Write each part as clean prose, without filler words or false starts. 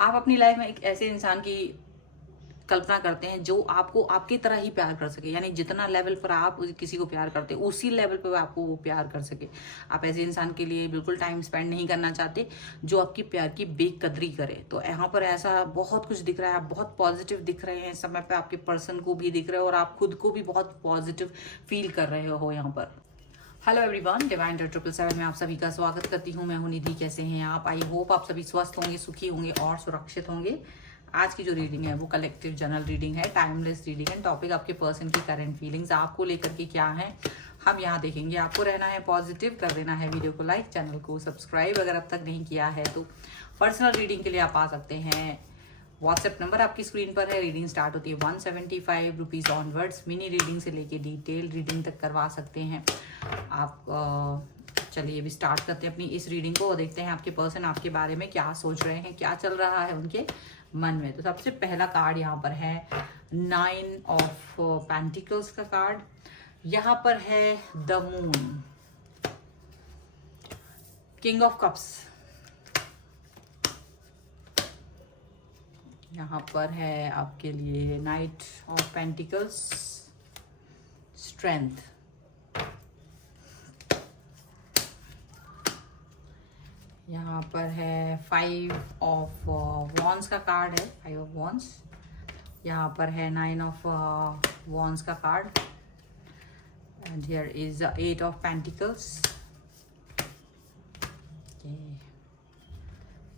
आप अपनी लाइफ में एक ऐसे इंसान की कल्पना करते हैं जो आपको आपकी तरह ही प्यार कर सके, यानी जितना लेवल पर आप किसी को प्यार करते हैं उसी लेवल पर आपको वो प्यार कर सके। आप ऐसे इंसान के लिए बिल्कुल टाइम स्पेंड नहीं करना चाहते जो आपकी प्यार की बेकदरी करे। तो यहाँ पर ऐसा बहुत कुछ दिख रहा है, आप बहुत पॉजिटिव दिख रहे हैं इस समय पे, आपके पर्सन को भी दिख रहे हो और आप खुद को भी बहुत पॉजिटिव फील कर रहे हो यहाँ पर। हेलो एवरीवन, डिवाइन 777 में आप सभी का स्वागत करती हूँ। मैं हूँ निधि। कैसे हैं आप? आई होप आप सभी स्वस्थ होंगे, सुखी होंगे और सुरक्षित होंगे। आज की जो रीडिंग है वो कलेक्टिव जनरल रीडिंग है, टाइमलेस रीडिंग है। टॉपिक आपके पर्सन की करंट फीलिंग्स आपको लेकर के क्या है हम यहाँ देखेंगे। आपको रहना है पॉजिटिव, कर देना है वीडियो को लाइक, चैनल को सब्सक्राइब अगर अब तक नहीं किया है तो। पर्सनल रीडिंग के लिए आप आ सकते हैं। व्हाट्सएप नंबर आपकी स्क्रीन पर है। रीडिंग स्टार्ट होती है 175 रुपीज़ ऑनवर्ड्स। मिनी रीडिंग से लेके डिटेल रीडिंग तक करवा सकते हैं आप। चलिए अभी स्टार्ट करते हैं अपनी इस रीडिंग को और देखते हैं आपके पर्सन आपके बारे में क्या सोच रहे हैं, क्या चल रहा है उनके मन में। तो सबसे पहला कार्ड यहाँ पर है 9 ऑफ पेंटिकल्स का कार्ड। यहाँ पर है the moon, king of cups. यहाँ पर है आपके लिए नाइट ऑफ पेंटिकल्स, स्ट्रेंथ। यहाँ पर है 5 ऑफ वॉन्स का कार्ड है, 5 ऑफ वॉन्स। यहाँ पर है 9 ऑफ वॉन्स का card and here is 8 of pentacles.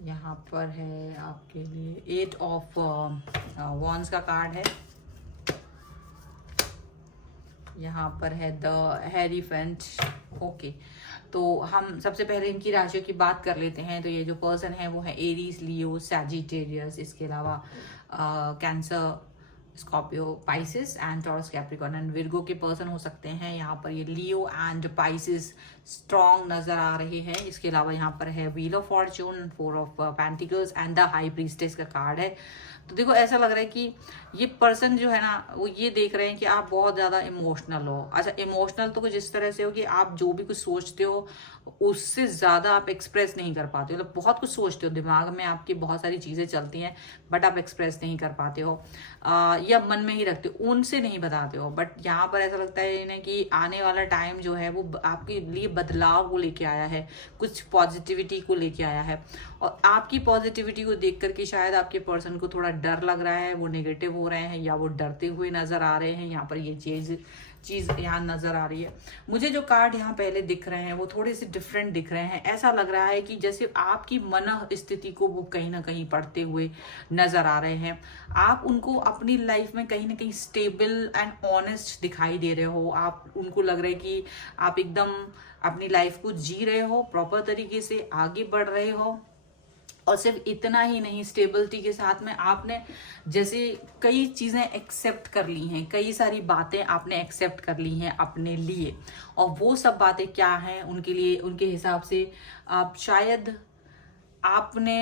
यहाँ पर है आपके लिए 8 ऑफ वॉन्स का कार्ड है। यहाँ पर है द हेरीफेंट। ओके, तो हम सबसे पहले इनकी राशियों की बात कर लेते हैं। तो ये जो पर्सन है वो है एरीज, लियो, सैजिटेरियस, इसके अलावा cancer, Scorpio, Pisces and taurus, Capricorn and Virgo के पर्सन हो सकते हैं। यहाँ पर ये लियो एंड पाइसिस स्ट्रॉन्ग नजर आ रहे हैं। इसके अलावा यहाँ पर है wheel of Fortune, 4 of pentacles and the high priestess का कार्ड है। तो देखो ऐसा लग रहा है कि ये पर्सन जो है ना वो ये देख रहे हैं कि आप बहुत ज़्यादा इमोशनल हो। अच्छा, इमोशनल तो कुछ इस तरह से हो कि आप जो भी कुछ सोचते हो उससे ज़्यादा आप एक्सप्रेस नहीं कर पाते हो। मतलब बहुत कुछ सोचते हो, दिमाग में आपकी बहुत सारी चीज़ें चलती हैं बट आप एक्सप्रेस नहीं कर पाते हो या मन में ही रखते हो, उनसे नहीं बताते हो। बट यहाँ पर ऐसा लगता है इन्हें कि आने वाला टाइम जो है वो आपके लिए बदलाव को लेके आया है, कुछ पॉजिटिविटी को लेके आया है। और आपकी पॉजिटिविटी को देख करके शायद आपके पर्सन को थोड़ा डर लग रहा है, वो नेगेटिव हो रहे हैं या वो डरते हुए नजर आ रहे हैं। यहाँ पर ये चीज यहाँ नजर आ रही है। मुझे जो कार्ड यहाँ पहले दिख रहे हैं वो थोड़े से डिफरेंट दिख रहे हैं। ऐसा लग रहा है कि जैसे आपकी मन स्थिति को वो कहीं ना कहीं पढ़ते हुए नजर आ रहे हैं। आप उनको अपनी लाइफ में कहीं ना कहीं स्टेबल एंड ऑनेस्ट दिखाई दे रहे हो। आप उनको लग रहा है कि आप एकदम अपनी लाइफ को जी रहे हो, प्रॉपर तरीके से आगे बढ़ रहे हो। और सिर्फ इतना ही नहीं, स्टेबिलिटी के साथ में आपने जैसे कई चीज़ें एक्सेप्ट कर ली हैं, कई सारी बातें आपने एक्सेप्ट कर ली हैं अपने लिए। और वो सब बातें क्या हैं उनके लिए, उनके हिसाब से आप शायद आपने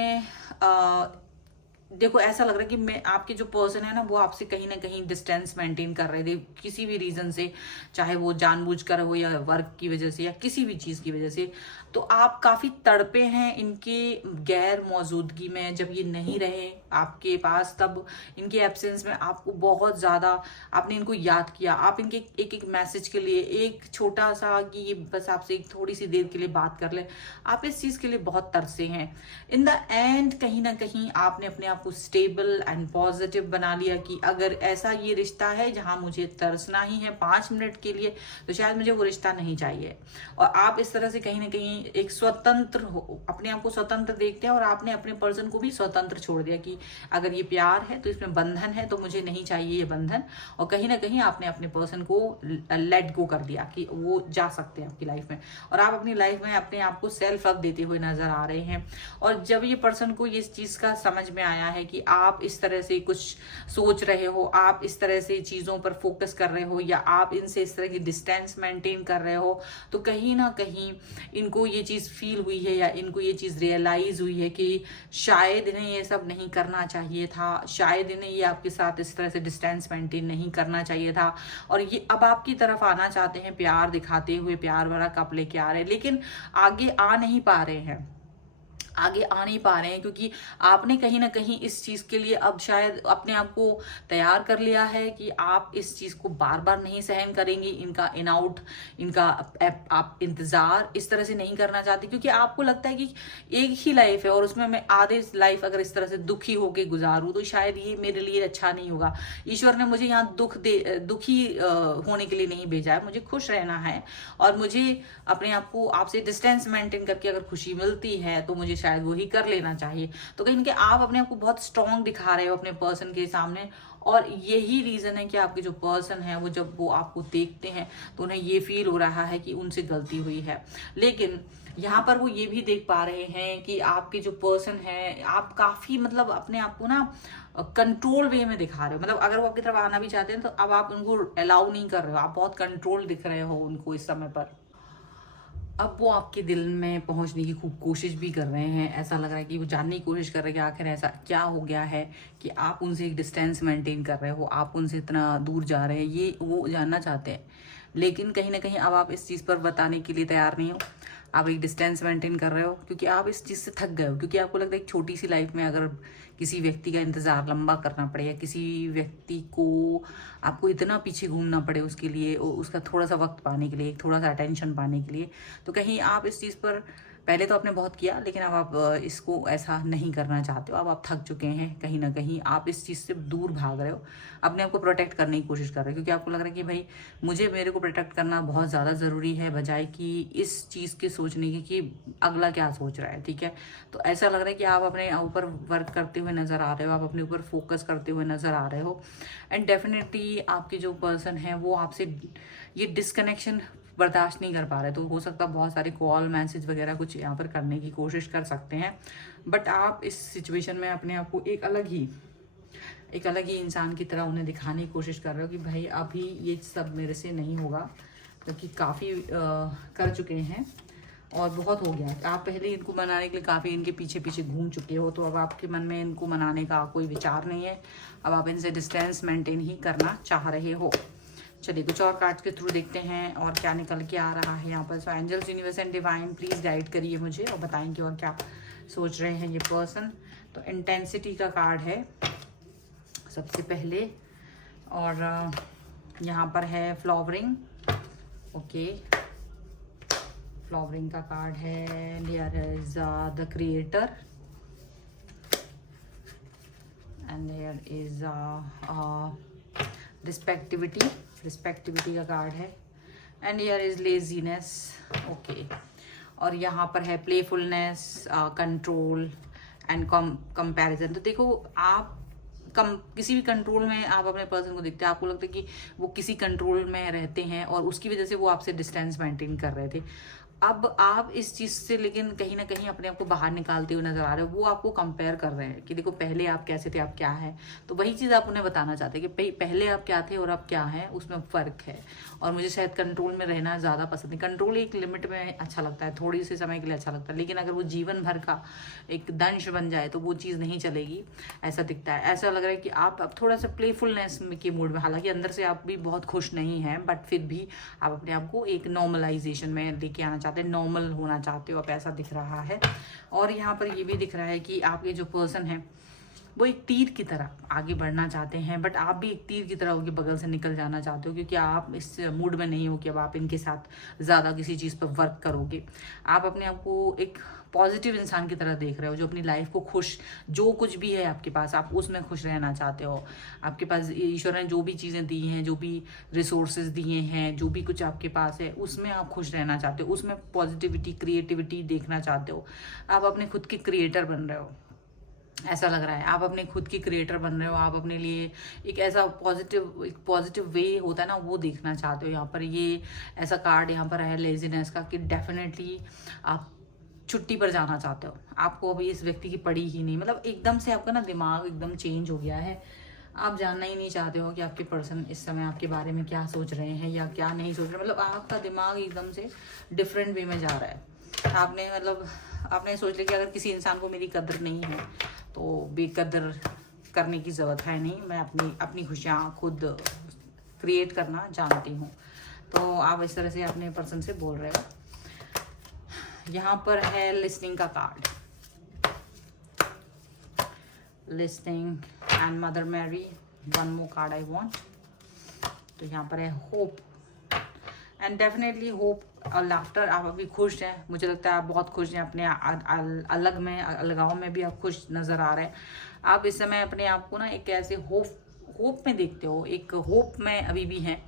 देखो ऐसा लग रहा है कि मैं आपके जो पर्सन है ना वो आपसे कहीं ना कहीं डिस्टेंस मेंटेन कर रहे थे किसी भी रीजन से, चाहे वो जानबूझकर हो या वर्क की वजह से या किसी भी चीज की वजह से। तो आप काफी तड़पे हैं इनके गैर मौजूदगी में। जब ये नहीं रहे आपके पास तब इनके एब्सेंस में आपको बहुत ज्यादा आपने इनको याद किया। आप इनके एक एक मैसेज के लिए, एक छोटा सा कि ये बस आपसे एक थोड़ी सी देर के लिए बात कर ले, आप इस चीज के लिए बहुत तरसे हैं। इन द एंड कहीं ना कहीं आपने अपने आप को स्टेबल एंड पॉजिटिव बना लिया कि अगर ऐसा ये रिश्ता है जहां मुझे तरसना ही है 5 मिनट के लिए तो शायद मुझे वो रिश्ता नहीं चाहिए। और आप इस तरह से कहीं ना कहीं एक स्वतंत्र हो, अपने आप को स्वतंत्र देखते हैं और आपने अपने पर्सन को भी स्वतंत्र छोड़ दिया कि अगर ये प्यार है तो इसमें बंधन है तो मुझे नहीं चाहिए ये बंधन। और कहीं ना कहीं आपने अपने पर्सन को लेट गो कर दिया कि वो जा सकते हैं आपकी लाइफ में और आप अपनी लाइफ में अपने आप को सेल्फ लव देते हुए नजर आ रहे हैं। और जब ये पर्सन को इस चीज का समझ में आया है कि आप इस तरह से कुछ सोच रहे हो, आप इस तरह से चीजों पर फोकस कर रहे हो या आप इनसे इस तरह की डिस्टेंस मेंटेन कर रहे हो, तो कहीं ना कहीं इनको ये चीज फील हुई है या इनको ये चीज रियलाइज हुई है कि शायद इन्हें ये सब नहीं करना चाहिए था, शायद इन्हें ये आपके साथ इस तरह से डिस्टेंस मेंटेन नहीं करना चाहिए था। और ये अब आपकी तरफ आना चाहते हैं, प्यार दिखाते हुए, प्यार भरा कप लेके आ रहे हैं, लेकिन आगे आ नहीं पा रहे हैं। आगे आ नहीं पा रहे हैं, क्योंकि आपने कहीं ना कहीं इस चीज के लिए अब शायद अपने आप को तैयार कर लिया है कि आप इस चीज को बार बार नहीं सहन करेंगी, इनका इन आउट, इनका आप इंतजार इस तरह से नहीं करना चाहते, क्योंकि आपको लगता है कि एक ही लाइफ है और उसमें मैं आधे लाइफ अगर इस तरह से दुखी होके गुजारूं तो शायद ये मेरे लिए अच्छा नहीं होगा। ईश्वर ने मुझे यहाँ दुखी होने के लिए नहीं भेजा है, मुझे खुश रहना है और मुझे अपने आप को आपसे डिस्टेंस मेंटेन करके अगर खुशी मिलती है तो मुझे शायद वही कर लेना चाहिए। तो कहीं कि आप अपने आप को बहुत स्ट्रांग दिखा रहे हो अपने पर्सन के सामने, और यही रीजन है कि आपके जो पर्सन है वो जब वो आपको देखते हैं तो उन्हें ये फील हो रहा है कि उनसे गलती हुई है। लेकिन यहाँ पर वो ये भी देख पा रहे हैं कि आपके जो पर्सन है, आप काफी मतलब अपने आप को ना कंट्रोल वे में दिखा रहे हो। मतलब अगर वो आपकी तरफ आना भी चाहते हैं तो अब आप उनको अलाउ नहीं कर रहे हो, आप बहुत कंट्रोल दिख रहे हो उनको इस समय पर। अब वो आपके दिल में पहुंचने की खूब कोशिश भी कर रहे हैं। ऐसा लग रहा है कि वो जानने की कोशिश कर रहे हैं कि आखिर ऐसा क्या हो गया है कि आप उनसे एक डिस्टेंस मेंटेन कर रहे हो, आप उनसे इतना दूर जा रहे हैं, ये वो जानना चाहते हैं। लेकिन कहीं ना कहीं अब आप इस चीज़ पर बताने के लिए तैयार नहीं हो, आप एक डिस्टेंस मेंटेन कर रहे हो क्योंकि आप इस चीज़ से थक गए हो। क्योंकि आपको लगता है एक छोटी सी लाइफ में अगर किसी व्यक्ति का इंतज़ार लंबा करना पड़े या किसी व्यक्ति को आपको इतना पीछे घूमना पड़े उसके लिए, उसका थोड़ा सा वक्त पाने के लिए, थोड़ा सा अटेंशन पाने के लिए, तो कहीं आप इस चीज़ पर पहले तो आपने बहुत किया लेकिन अब आप इसको ऐसा नहीं करना चाहते हो। अब आप थक चुके हैं, कहीं ना कहीं आप इस चीज़ से दूर भाग रहे हो, अपने आप को प्रोटेक्ट करने की कोशिश कर रहे हो, क्योंकि आपको लग रहा है कि भाई मेरे को प्रोटेक्ट करना बहुत ज़्यादा ज़रूरी है, बजाय कि इस चीज़ के सोचने की कि अगला क्या सोच रहा है। ठीक है, तो ऐसा लग रहा है कि आप अपने ऊपर वर्क करते हुए नज़र आ रहे हो, आप अपने ऊपर फोकस करते हुए नज़र आ रहे हो। एंड डेफिनेटली आपके जो पर्सन है वो आपसे ये डिस्कनेक्शन बर्दाश्त नहीं कर पा रहे। तो हो सकता है बहुत सारे कॉल मैसेज वगैरह कुछ यहाँ पर करने की कोशिश कर सकते हैं, बट आप इस सिचुएशन में अपने आप को एक अलग ही इंसान की तरह उन्हें दिखाने की कोशिश कर रहे हो कि भाई अभी ये सब मेरे से नहीं होगा, क्योंकि काफ़ी कर चुके हैं और बहुत हो गया। आप पहले इनको मनाने के लिए काफ़ी इनके पीछे पीछे घूम चुके हो, तो अब आपके मन में इनको मनाने का कोई विचार नहीं है। अब आप इनसे डिस्टेंस मेंटेन ही करना चाह रहे हो। चलिए कुछ और कार्ड्स के थ्रू देखते हैं और क्या निकल के आ रहा है यहाँ पर। So angels, universe and divine please guide करिए मुझे और बताएंगे और क्या सोच रहे हैं ये पर्सन। तो इंटेंसिटी का कार्ड है सबसे पहले, और यहाँ पर है फ्लावरिंग। ओके, फ्लावरिंग का कार्ड है। Here is the creator and here is receptivity का कार्ड है and here is laziness. Okay, और यहाँ पर है प्लेफुलनेस, कंट्रोल एंड कंपैरिजन। तो देखो, आप किसी भी कंट्रोल में आप अपने पर्सन को देखते हैं, आपको लगता है कि वो किसी कंट्रोल में रहते हैं और उसकी वजह से वो आपसे डिस्टेंस मेंटेन कर रहे थे। अब आप इस चीज़ से लेकिन कहीं ना कहीं अपने आप को बाहर निकालते हुए नजर आ रहे हो। वो आपको कंपेयर कर रहे हैं कि देखो पहले आप कैसे थे, आप क्या है। तो वही चीज़ आप उन्हें बताना चाहते हैं कि पहले आप क्या थे और अब क्या है, उसमें फ़र्क है। और मुझे शायद कंट्रोल में रहना ज़्यादा पसंद है। कंट्रोल एक लिमिट में अच्छा लगता है, थोड़ी से समय के लिए अच्छा लगता है, लेकिन अगर वो जीवन भर का एक दंश बन जाए तो वो चीज़ नहीं चलेगी, ऐसा दिखता है। ऐसा लग रहा है कि आप अब थोड़ा सा प्लेफुलनेस के मूड में, हालांकि अंदर से आप भी बहुत खुश नहीं हैं, बट फिर भी आप अपने आप को एक नॉर्मलाइजेशन में लेके आना चाहते हैं, नॉर्मल होना चाहते हो आप, ऐसा दिख रहा है। और यहाँ पर ये भी दिख रहा है कि आपके जो पर्सन है वो एक तीर की तरह आगे बढ़ना चाहते हैं, बट आप भी एक तीर की तरह उनके बगल से निकल जाना चाहते हो, क्योंकि आप इस मूड में नहीं हो कि अब आप इनके साथ ज़्यादा किसी चीज़ पर वर्क करोगे। आप अपने आप को एक पॉजिटिव इंसान की तरह देख रहे हो, जो अपनी लाइफ को खुश, जो कुछ भी है आपके पास आप उसमें खुश रहना चाहते हो। आपके पास ईश्वर ने जो भी चीज़ें दी हैं, जो भी रिसोर्सेज दिए हैं, जो भी कुछ आपके पास है, उसमें आप खुश रहना चाहते हो, उसमें पॉजिटिविटी, क्रिएटिविटी देखना चाहते हो। आप अपने खुद के क्रिएटर बन रहे हो, ऐसा लग रहा है। आप अपने खुद की क्रिएटर बन रहे हो, आप अपने लिए एक ऐसा पॉजिटिव वे होता है ना, वो देखना चाहते हो। यहाँ पर ये ऐसा कार्ड यहाँ पर है लेजीनेस का, कि डेफिनेटली आप छुट्टी पर जाना चाहते हो। आपको अभी इस व्यक्ति की पड़ी ही नहीं, मतलब एकदम से आपका ना दिमाग एकदम चेंज हो गया है। आप जानना ही नहीं चाहते हो कि आपके पर्सन इस समय आपके बारे में क्या सोच रहे हैं या क्या नहीं सोच रहे। मतलब आपका दिमाग एकदम से डिफरेंट वे में जा रहा है। आपने सोच लिया कि अगर किसी इंसान को मेरी कदर नहीं है तो बेकदर करने की ज़रूरत है नहीं, मैं अपनी खुशियाँ खुद क्रिएट करना जानती हूँ। तो आप इस तरह से अपने पर्सन से बोल रहे हो। यहाँ पर है लिसनिंग का card. Listing and mother Mary, one more card I want. तो यहाँ पर है होप एंड डेफिनेटली होप और लाफ्टर। आप अभी खुश हैं, मुझे लगता है आप बहुत खुश हैं अपने अलग में, अलगाव में भी आप खुश नज़र आ रहे हैं। आप इस समय अपने आप को ना एक ऐसे होप में देखते हो, एक होप में अभी भी हैं।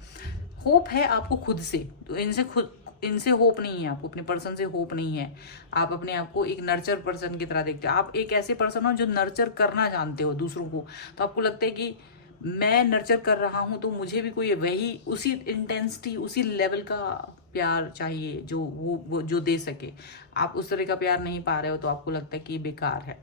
होप है आपको खुद से, तो इनसे होप नहीं है, आपको अपने पर्सन से होप नहीं है। आप अपने आप को एक नर्चर पर्सन की तरह देखते हो। आप एक ऐसे पर्सन हो जो नर्चर करना जानते हो दूसरों को, तो आपको लगता है कि मैं नर्चर कर रहा हूँ तो मुझे भी कोई वही उसी इंटेंसिटी, उसी लेवल का प्यार चाहिए जो वो जो दे सके। आप उस तरह का प्यार नहीं पा रहे हो तो आपको लगता है कि बेकार है।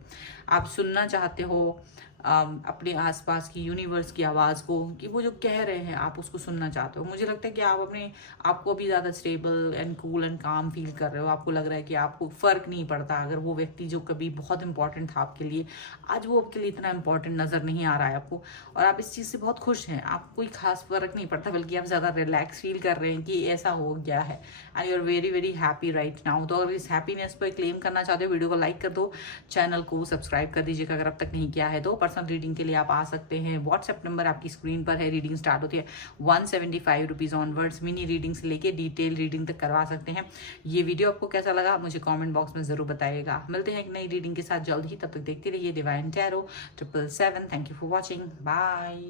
आप सुनना चाहते हो अपने आसपास की यूनिवर्स की आवाज़ को, कि वो जो कह रहे हैं आप उसको सुनना चाहते हो। मुझे लगता है कि आप अपने आपको भी ज़्यादा स्टेबल एंड कूल एंड काम फील कर रहे हो। आपको लग रहा है कि आपको फ़र्क नहीं पड़ता अगर वो व्यक्ति जो कभी बहुत इंपॉर्टेंट था आपके लिए, आज वो आपके लिए इतना इंपॉर्टेंट नज़र नहीं आ रहा है आपको, और आप इस चीज़ से बहुत खुश हैं। आपको कोई खास फ़र्क नहीं पड़ता, बल्कि आप ज़्यादा रिलैक्स फील कर रहे हैं कि ऐसा हो गया है and you are very very happy right now. तो अगर इस हैप्पीनेस पर क्लेम करना चाहते हो, वीडियो को लाइक कर दो, चैनल को सब्सक्राइब कर दीजिएगा अगर अब तक नहीं किया है तो। पर्सनल रीडिंग के लिए आप आ सकते हैं, व्हाट्सएप नंबर आपकी स्क्रीन पर है। रीडिंग स्टार्ट होती है 175 रुपीज़ ऑनवर्ड्स। मिनी रीडिंग से लेके डिटेल रीडिंग तक करवा सकते हैं। ये वीडियो आपको कैसा लगा मुझे कमेंट बॉक्स में ज़रूर बताइएगा। मिलते हैं एक नई रीडिंग के साथ जल्द ही, तब तक देखते रहिए Divine Tarot 777। Thank you for watching, bye.